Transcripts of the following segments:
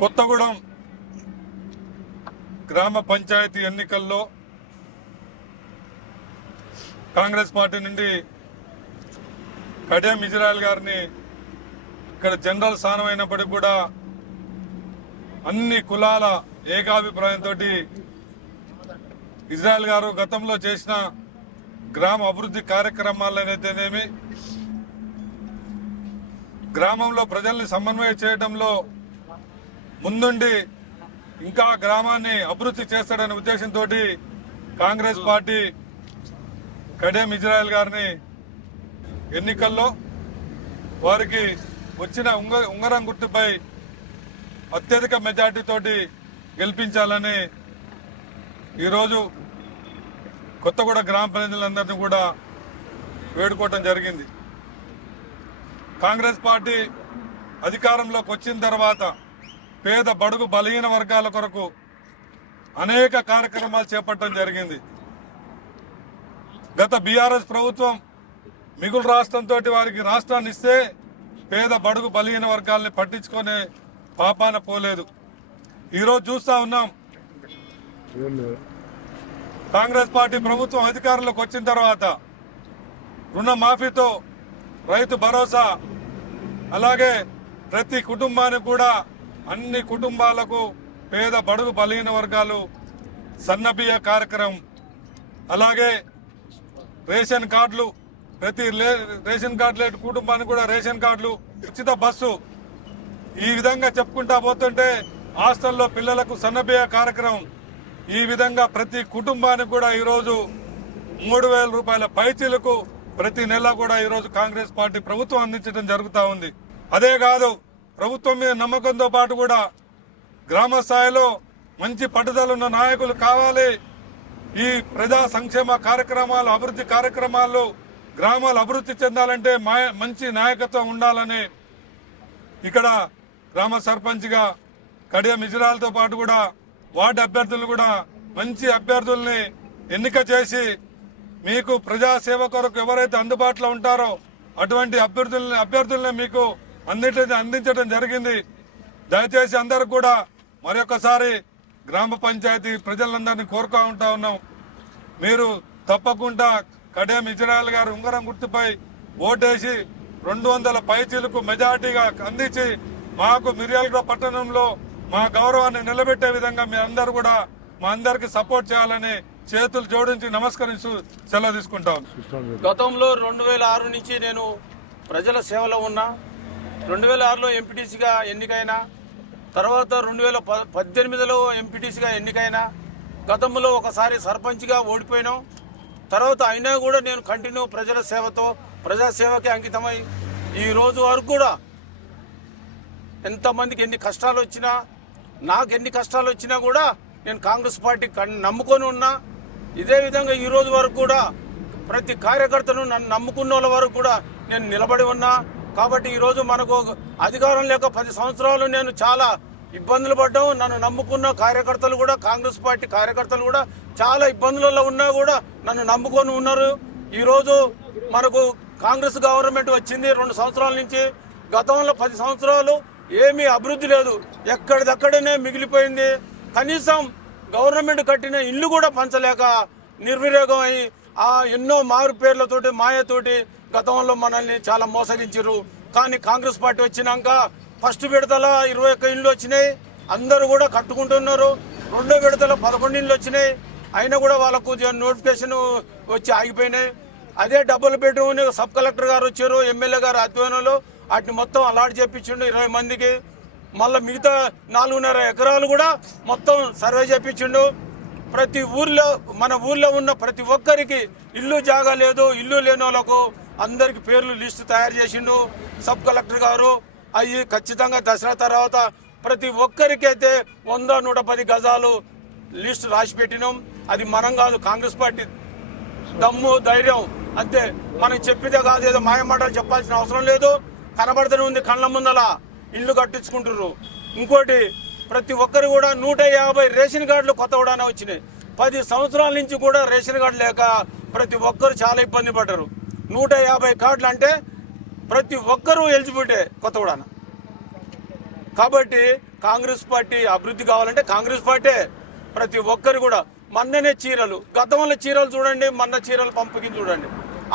కొత్తగూడెం గ్రామ పంచాయతీ ఎన్నికల్లో కాంగ్రెస్ పార్టీ నుండి కడియం ఇజ్రాయల్ గారిని ఇక్కడ జనరల్ స్థానం అయినప్పటికీ కూడా అన్ని కులాల ఏకాభిప్రాయంతో ఇజ్రాయల్ గారు గతంలో చేసిన గ్రామ అభివృద్ధి కార్యక్రమాలనైతేనేమి గ్రామంలో ప్రజల్ని సమన్వయం చేయడంలో ముందుండి ఇంకా గ్రామాన్ని అభివృద్ధి చేస్తాడనే ఉద్దేశంతో కాంగ్రెస్ పార్టీ కడేం ఇజ్రాయల్ గారిని ఎన్నికల్లో వారికి వచ్చిన ఉంగ ఉంగరం గుర్తుపై అత్యధిక మెజార్టీతోటి గెలిపించాలని ఈరోజు కొత్తగూడ గ్రామ ప్రజలందరినీ కూడా వేడుకోవటం జరిగింది. కాంగ్రెస్ పార్టీ అధికారంలోకి వచ్చిన తర్వాత పేద బడుగు బలహీన వర్గాల కొరకు అనేక కార్యక్రమాలు చేపట్టడం జరిగింది. గత బీఆర్ఎస్ ప్రభుత్వం మిగులు రాష్ట్రంతో వారికి రాష్ట్రాన్ని ఇస్తే పేద బడుగు బలహీన వర్గాల్ని పట్టించుకునే పాపాన పోలేదు. ఈరోజు చూస్తా ఉన్నాం. కాంగ్రెస్ పార్టీ ప్రభుత్వం అధికారంలోకి వచ్చిన తర్వాత రుణమాఫీతో రైతు భరోసా అలాగే ప్రతి కుటుంబానికి కూడా అన్ని కుటుంబాలకు పేద బడుగు బలహీన వర్గాలు సన్నబియ్య కార్యక్రమం. అలాగే రేషన్ కార్డులు ప్రతి లే- రేషన్ కార్డు లేని కుటుంబానికి కూడా రేషన్ కార్డులు ఉచిత బస్సు ఈ విధంగా చెప్పుకుంటా పోతుంటే హాస్టల్లో పిల్లలకు సన్నబియ్య కార్యక్రమం. ఈ విధంగా ప్రతి కుటుంబానికి కూడా ఈరోజు మూడు వేల రూపాయల పైచీలకు ప్రతి నెల కూడా ఈరోజు కాంగ్రెస్ పార్టీ ప్రభుత్వం అందించడం జరుగుతూ ఉంది. అదే కాదు ప్రభుత్వం మీద నమ్మకంతో పాటు కూడా గ్రామ స్థాయిలో మంచి పట్టుదలున్న నాయకులు కావాలి. ఈ ప్రజా సంక్షేమ కార్యక్రమాలు అభివృద్ధి కార్యక్రమాల్లో గ్రామాలు అభివృద్ధి చెందాలంటే మంచి నాయకత్వం ఉండాలని ఇక్కడ గ్రామ సర్పంచ్గా కడియం ఇజ్రాయల్తో పాటు కూడా వార్డు అభ్యర్థులు కూడా మంచి అభ్యర్థుల్ని ఎన్నిక చేసి మీకు ప్రజాసేవ కొరకు ఎవరైతే అందుబాటులో ఉంటారో అటువంటి అభ్యర్థుల్ని అభ్యర్థుల్ని మీకు అందించడం అందించడం జరిగింది. దయచేసి అందరూ కూడా మరొకసారి గ్రామ పంచాయతీ ప్రజలందరినీ కోరుతా ఉంటా ఉన్నాం. మీరు తప్పకుండా కడియం ఇజ్రాయల్ గారు ఉంగరం గుర్తుపై ఓటేసి రెండు వందల పైచీలకు మెజార్టీగా అందించి మాకు మిర్యాలగూడ పట్టణంలో మా గౌరవాన్ని నిలబెట్టే విధంగా మీ అందరూ కూడా మా అందరికి సపోర్ట్ చేయాలని చేతులు జోడించి నమస్కరిస్తూ సెలవు తీసుకుంటాం. గతంలో రెండు వేల ఆరు నుంచి నేను ప్రజల సేవలో ఉన్నా రెండు వేల ఆరులో ఎంపీటీసీగా ఎన్నికైనా తర్వాత రెండు వేల ప పద్దెనిమిదిలో ఎంపీటీసీగా ఎన్నికైనా గతంలో ఒకసారి సర్పంచ్గా ఓడిపోయినాం. తర్వాత అయినా కూడా నేను కంటిన్యూ ప్రజల సేవతో ప్రజాసేవకి అంకితమై ఈ రోజు వరకు కూడా ఎంతమందికి ఎన్ని కష్టాలు వచ్చినా నాకు ఎన్ని కష్టాలు వచ్చినా కూడా నేను కాంగ్రెస్ పార్టీ కన్- నమ్ముకొని ఉన్నా. ఇదే విధంగా ఈ రోజు వరకు కూడా ప్రతి కార్యకర్తను నన్ను నమ్ముకున్న వాళ్ళ వరకు కూడా నేను నిలబడి ఉన్నా. కాబట్టి ఈరోజు మనకు అధికారం లేక పది సంవత్సరాలు నేను చాలా ఇబ్బందులు పడ్డాం నన్ను నమ్ముకున్న కార్యకర్తలు కూడా కాంగ్రెస్ పార్టీ కార్యకర్తలు కూడా చాలా ఇబ్బందులలో ఉన్నా కూడా నన్ను నమ్ముకొని ఉన్నారు. ఈరోజు మనకు కాంగ్రెస్ గవర్నమెంట్ వచ్చింది రెండు సంవత్సరాల నుంచి. గతంలో పది సంవత్సరాలు ఏమీ అభివృద్ధి లేదు. ఎక్కడిదక్కడనే మిగిలిపోయింది. కనీసం గవర్నమెంట్ కట్టిన ఇల్లు కూడా పంచలేక నిర్విరేగం అయి ఆ ఎన్నో మారు పేర్లతోటి మాయతోటి గతంలో మనల్ని చాలా మోసగించారు కానీ కాంగ్రెస్ పార్టీ వచ్చినాక ఫస్ట్ విడతల ఇరవై ఒక్క ఇళ్ళు వచ్చినాయి. అందరూ కూడా కట్టుకుంటున్నారు. రెండో విడతల పదకొండు ఇళ్ళు వచ్చినాయి. అయినా కూడా వాళ్ళకు నోటిఫికేషన్ వచ్చి ఆగిపోయినాయి. అదే డబ్బులు బెడ్రూమ్ సబ్ కలెక్టర్ గారు వచ్చారు ఎమ్మెల్యే గారు ఆధ్వర్యంలో. వాటిని మొత్తం అలాట్ చేపించిండు ఇరవై మందికి. మళ్ళీ మిగతా నాలుగున్నర ఎకరాలు కూడా మొత్తం సర్వే చేపించిండు. ప్రతి ఊర్లో మన ఊర్లో ఉన్న ప్రతి ఒక్కరికి ఇల్లు జాగా లేదు ఇల్లు లేని వాళ్ళకు అందరికి పేర్లు లిస్టు తయారు చేసిండు సబ్ కలెక్టర్ గారు. అవి ఖచ్చితంగా దసరా తర్వాత ప్రతి ఒక్కరికైతే వంద నూట పది గజాలు లిస్టు రాసి పెట్టినాం. అది మనం కాదు కాంగ్రెస్ పార్టీ దమ్ము ధైర్యం. అంతే. మనం చెప్పితే కాదు ఏదో మాయమాటలు చెప్పాల్సిన అవసరం లేదు. కనబడుతూనే ఉంది కళ్ళ ముందల. ఇల్లు కట్టించుకుంటున్నారు ఇంకోటి ప్రతి ఒక్కరు కూడా నూట యాభై రేషన్ కార్డులు కొత్త కూడా వచ్చినాయి. పది సంవత్సరాల నుంచి కూడా రేషన్ కార్డు లేక ప్రతి ఒక్కరు చాలా ఇబ్బంది పడ్డారు. నూట యాభై కార్డులు అంటే ప్రతి ఒక్కరూ ఎలిజిబిలిటీ కొత్త కూడా కాబట్టి కాంగ్రెస్ పార్టీ అభివృద్ధి కావాలంటే కాంగ్రెస్ పార్టీ ప్రతి ఒక్కరు కూడా మందనే చీరలు గతంలో చీరలు చూడండి మంద చీరలు పంపకి చూడండి.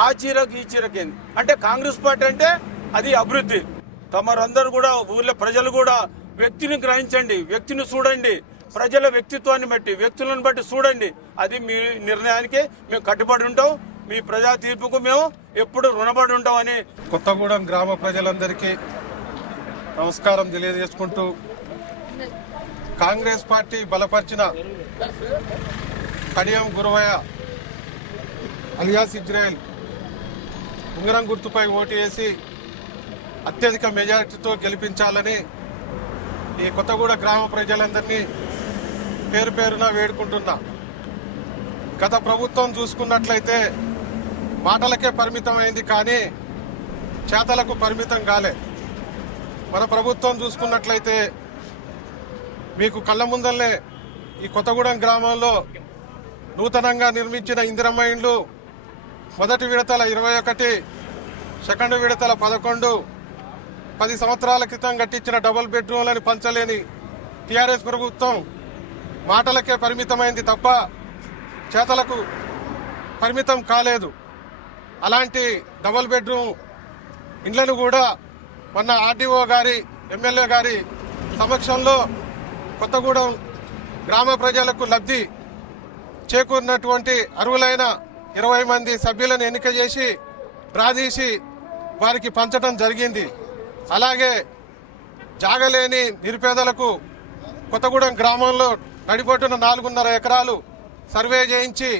ఆ చీరకి ఈ చీరకి ఏంది? అంటే కాంగ్రెస్ పార్టీ అంటే అది అభివృద్ధి. తమరందరూ కూడా ఊర్లో ప్రజలు కూడా వ్యక్తిని గ్రహించండి వ్యక్తిని చూడండి ప్రజల వ్యక్తిత్వాన్ని బట్టి వ్యక్తులను బట్టి చూడండి. అది మీ నిర్ణయానికి మేము కట్టుబడి ఉంటాం. మీ ప్రజా తీర్పుకు మేము ఎప్పుడు రుణపడి ఉంటామని కొత్తగూడెం గ్రామ ప్రజలందరికీ నమస్కారం తెలియజేసుకుంటూ కాంగ్రెస్ పార్టీ బలపరిచిన కడియం గురువయ్య అలియాస్ ఇజ్రాయెల్ ఉంగరం గుర్తుపై ఓటు వేసి అత్యధిక మెజారిటీతో గెలిపించాలని ఈ కొత్తగూడ గ్రామ ప్రజలందరినీ పేరు పేరున వేడుకుంటున్నా. గత ప్రభుత్వం చూసుకున్నట్లయితే మాటలకే పరిమితం అయింది కానీ చేతలకు పరిమితం కాలే. మన ప్రభుత్వం చూసుకున్నట్లయితే మీకు కళ్ళ ముందల్లే ఈ కొత్తగూడెం గ్రామంలో నూతనంగా నిర్మించిన ఇందిరమ్మ ఇండ్లు మొదటి విడతల ఇరవై ఒకటి సెకండ్ విడతల పదకొండు పది సంవత్సరాల క్రితం కట్టించిన డబుల్ బెడ్రూమ్లని పంచలేని టీఆర్ఎస్ ప్రభుత్వం మాటలకే పరిమితమైంది తప్ప చేతలకు పరిమితం కాలేదు. అలాంటి డబుల్ బెడ్రూమ్ ఇండ్లను కూడా మొన్న ఆర్డీఓ గారి ఎమ్మెల్యే గారి సమక్షంలో కొత్తగూడెం గ్రామ ప్రజలకు లబ్ధి చేకూరినటువంటి అర్హులైన ఇరవై మంది సభ్యులను ఎన్నిక చేసి డ్రా వారికి పంచడం జరిగింది. అలాగే జాగలేని నిరుపేదలకు కొత్తగూడెం గ్రామంలో నడిబొట్టున నాలుగున్నర ఎకరాలు సర్వే చేయించి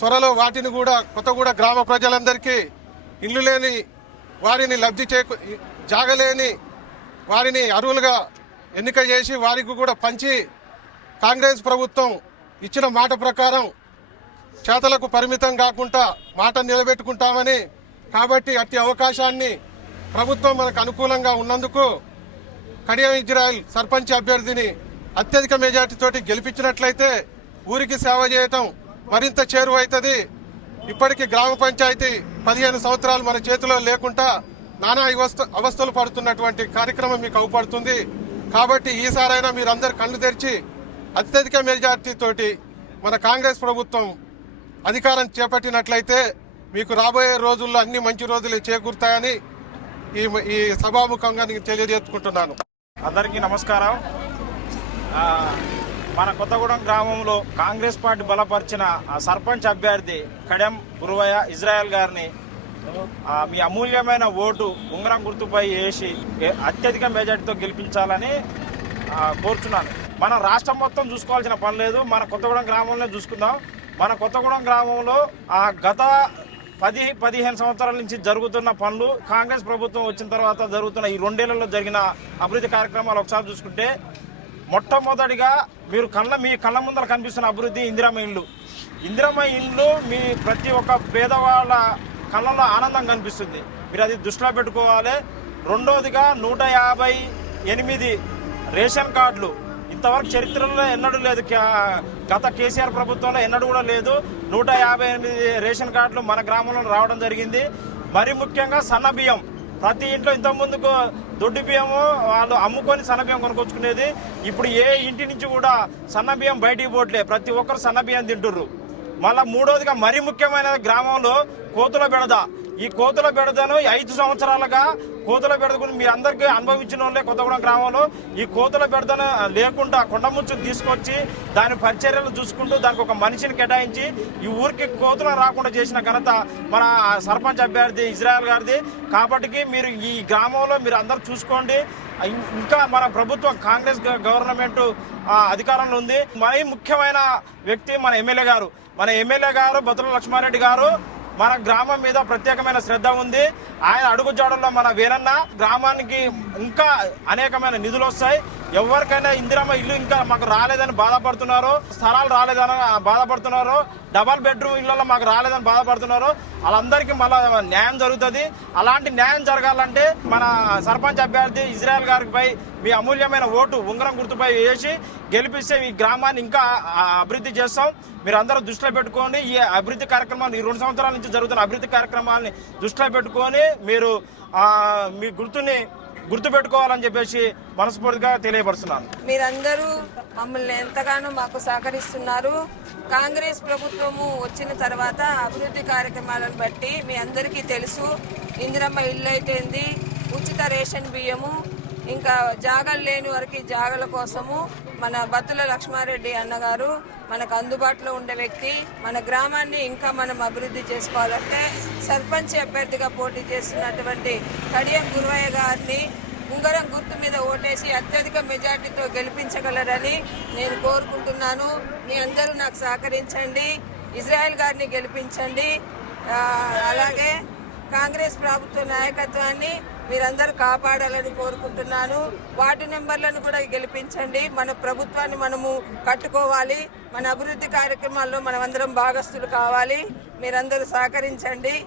త్వరలో వాటిని కూడా కొత్తగూడ గ్రామ ప్రజలందరికీ ఇల్లు లేని వారిని లబ్ధి చేకు జాగలేని వారిని అరువులుగా ఎన్నిక చేసి వారికి కూడా పంచి కాంగ్రెస్ ప్రభుత్వం ఇచ్చిన మాట ప్రకారం చేతలకు పరిమితం కాకుండా మాట నిలబెట్టుకుంటామని కాబట్టి అట్టి అవకాశాన్ని ప్రభుత్వం మనకు అనుకూలంగా ఉన్నందుకు కడియం ఇజ్రాయిల్ సర్పంచ్ అభ్యర్థిని అత్యధిక మెజార్టీతోటి గెలిపించినట్లయితే ఊరికి సేవ చేయటం మరింత చేరువైతుంది ఇప్పటికీ గ్రామ పంచాయతీ పదిహేను సంవత్సరాలు మన చేతిలో లేకుండా నానా అవస్థ అవస్థలు పడుతున్నటువంటి కార్యక్రమం మీకు అవపడుతుంది. కాబట్టి ఈసారైనా మీరందరు కళ్ళు తెరిచి అత్యధిక మెజార్టీ తోటి మన కాంగ్రెస్ ప్రభుత్వం అధికారం చేపట్టినట్లయితే మీకు రాబోయే రోజుల్లో అన్ని మంచి రోజులు చేకూరుతాయని ఈ ఈ సభాముఖంగా నేను తెలియజేసుకుంటున్నాను. అందరికీ నమస్కారం. మన కొత్తగూడెం గ్రామంలో కాంగ్రెస్ పార్టీ బలపరిచిన ఆ సర్పంచ్ అభ్యర్థి కడెం గురువయ్య ఇజ్రాయెల్ గారిని మీ అమూల్యమైన ఓటు ఉంగరం గుర్తుపై వేసి అత్యధిక మెజార్టీతో గెలిపించాలని కోరుచున్నాను. మన రాష్ట్రం మొత్తం చూసుకోవాల్సిన పని లేదు. మన కొత్తగూడెం గ్రామంలో చూసుకుందాం. మన కొత్తగూడెం గ్రామంలో ఆ గత పది పదిహేను సంవత్సరాల నుంచి జరుగుతున్న పనులు కాంగ్రెస్ ప్రభుత్వం వచ్చిన తర్వాత జరుగుతున్న ఈ రెండేళ్ళలో జరిగిన అభివృద్ధి కార్యక్రమాలు ఒకసారి చూసుకుంటే మొట్టమొదటిగా మీరు కళ్ళ మీ కళ్ళ ముందర కనిపిస్తున్న అభివృద్ధి ఇందిరమ్మ ఇండ్లు ఇందిరమ్మ ఇండ్లు మీ ప్రతి ఒక్క పేదవాళ్ళ కళ్ళలో ఆనందం కనిపిస్తుంది. మీరు అది దృష్టిలో పెట్టుకోవాలి. రెండవదిగా నూట యాభై ఎనిమిది రేషన్ కార్డులు. ఇంతవరకు చరిత్రలో ఎన్నడూ లేదు. గత కేసీఆర్ ప్రభుత్వంలో ఎన్నడూ కూడా లేదు. నూట యాభై ఎనిమిది రేషన్ కార్డులు మన గ్రామంలో రావడం జరిగింది. మరి ముఖ్యంగా సన్న బియ్యం. ప్రతి ఇంట్లో ఇంత ముందుకు దొడ్డు బియ్యము వాళ్ళు అమ్ముకొని సన్న బియ్యం కొనుక్కొచ్చుకునేది. ఇప్పుడు ఏ ఇంటి నుంచి కూడా సన్న బియ్యం బయటికి పోవట్లే. ప్రతి ఒక్కరు సన్న బియ్యం తింటుర్రు. మళ్ళా మూడోదిగా మరీ ముఖ్యమైన గ్రామంలో కోతుల బెడద. ఈ కోతుల బెడదను ఐదు సంవత్సరాలుగా కోతుల బెడద గురించి మీ అందరికీ అనుభవించిన వాళ్ళే కొత్తగూడెం గ్రామంలో. ఈ కోతుల బెడదను లేకుండా కొండముచ్చు తీసుకొచ్చి దాని పరిచర్యలు చూసుకుంటూ దానికి ఒక మనిషిని కేటాయించి ఈ ఊరికి కోతులు రాకుండా చేసిన ఘనత మన సర్పంచ్ అభ్యర్థి ఇజ్రాయల్ గారిది. కాబట్టి మీరు ఈ గ్రామంలో మీరు అందరూ చూసుకోండి. ఇంకా మన ప్రభుత్వం కాంగ్రెస్ గ- గవర్నమెంట్ అధికారంలో ఉంది. మరీ ముఖ్యమైన వ్యక్తి మన ఎమ్మెల్యే గారు. మన ఎమ్మెల్యే గారు బతుల లక్ష్మారెడ్డి గారు. మన గ్రామం మీద ప్రత్యేకమైన శ్రద్ధ ఉంది. ఆయన అడుగుజాడల్లో మన వీరన్న గ్రామానికి ఇంకా అనేకమైన నిధులు వస్తాయి. ఎవరికైనా ఇందిరమ్మ ఇల్లు ఇంకా మాకు రాలేదని బాధపడుతున్నారు స్థలాలు రాలేదని బాధపడుతున్నారు డబల్ బెడ్రూమ్ ఇళ్ళలో మాకు రాలేదని బాధపడుతున్నారు. వాళ్ళందరికీ మళ్ళీ న్యాయం జరుగుతుంది. అలాంటి న్యాయం జరగాలంటే మన సర్పంచ్ అభ్యర్థి ఇజ్రాయెల్ గారిపై మీ అమూల్యమైన ఓటు ఉంగరం గుర్తుపై వేసి గెలిపిస్తే ఈ గ్రామాన్ని ఇంకా అభివృద్ధి చేస్తాం. మీరు అందరూ దృష్టిలో పెట్టుకొని ఈ అభివృద్ధి కార్యక్రమాన్ని ఈ రెండు సంవత్సరాల నుంచి జరుగుతున్న అభివృద్ధి కార్యక్రమాన్ని దృష్టిలో పెట్టుకొని మీరు మీ గుర్తుని గుర్తుపెట్టుకోవాలని చెప్పేసి మనస్ఫూర్తిగా తెలియపరుస్తున్నాను. మీరందరూ మమ్మల్ని ఎంతగానో మాకు సహకరిస్తున్నారు. కాంగ్రెస్ ప్రభుత్వము వచ్చిన తర్వాత అభివృద్ధి కార్యక్రమాలను బట్టి మీ అందరికీ తెలుసు. ఇందిరమ్మ ఇల్లు అయితేంది. ఉచిత రేషన్ బియ్యము ఇంకా జాగలు లేని వారికి జాగల కోసము మన బత్తుల లక్ష్మారెడ్డి అన్నగారు మనకు అందుబాటులో ఉండే వ్యక్తి మన గ్రామాన్ని ఇంకా మనం అభివృద్ధి చేసుకోవాలంటే సర్పంచ్ అభ్యర్థిగా పోటీ చేస్తున్నటువంటి కడియం గురువయ్య గారిని ఉంగరం గుర్తు మీద ఓటేసి అత్యధిక మెజార్టీతో గెలిపించగలరని నేను కోరుకుంటున్నాను. మీ అందరూ నాకు సహకరించండి. ఇజ్రాయెల్ గారిని గెలిపించండి. అలాగే కాంగ్రెస్ ప్రభుత్వ నాయకత్వాన్ని మీరందరూ కాపాడాలని కోరుకుంటున్నాను. వార్డు నెంబర్లను కూడా గెలిపించండి. మన ప్రభుత్వాన్ని మనము కట్టుకోవాలి. మన అభివృద్ధి కార్యక్రమాల్లో మనమందరం భాగస్తులు కావాలి. మీరందరూ సహకరించండి.